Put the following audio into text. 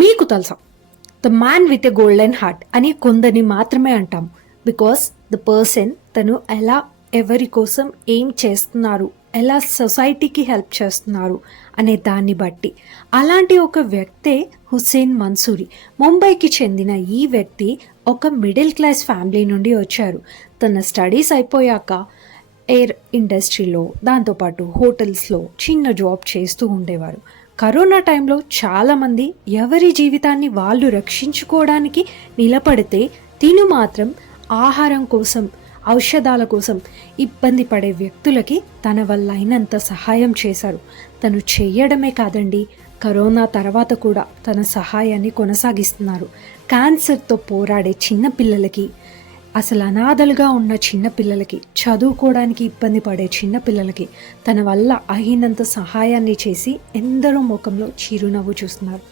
మీకు తెలుసా, the man with a golden heart అని కొందరిని మాత్రమే అంటాం. బికాస్ ద పర్సన్ తను ఎలా ఎవరి కోసం ఏం చేస్తున్నారు, ఎలా సొసైటీకి హెల్ప్ చేస్తున్నారు అనే దాన్ని బట్టి. అలాంటి ఒక వ్యక్తే హుస్సేన్ మన్సూరి. ముంబైకి చెందిన ఈ వ్యక్తి ఒక మిడిల్ క్లాస్ ఫ్యామిలీ నుండి వచ్చారు. తన స్టడీస్ అయిపోయాక ఎయిర్ ఇండస్ట్రీలో, దాంతోపాటు హోటల్స్లో చిన్న జాబ్ చేస్తూ ఉండేవారు. కరోనా టైంలో చాలామంది ఎవరి జీవితాన్ని వాళ్ళు రక్షించుకోవడానికి నిలబడితే తిను మాత్రం ఆహారం కోసం, ఔషధాల కోసం ఇబ్బంది పడే వ్యక్తులకి తన వల్ల అయినంత సహాయం చేశారు. తను చెయ్యడమే కాదండి, కరోనా తర్వాత కూడా తన సహాయాన్ని కొనసాగిస్తున్నారు. క్యాన్సర్తో పోరాడే చిన్నపిల్లలకి, అసలు అనాథలుగా ఉన్న చిన్నపిల్లలకి, చదువుకోవడానికి ఇబ్బంది పడే చిన్నపిల్లలకి తన వల్ల అయినంత సహాయాన్ని చేసి ఎందరో ముఖంలో చిరునవ్వు చూస్తున్నారు.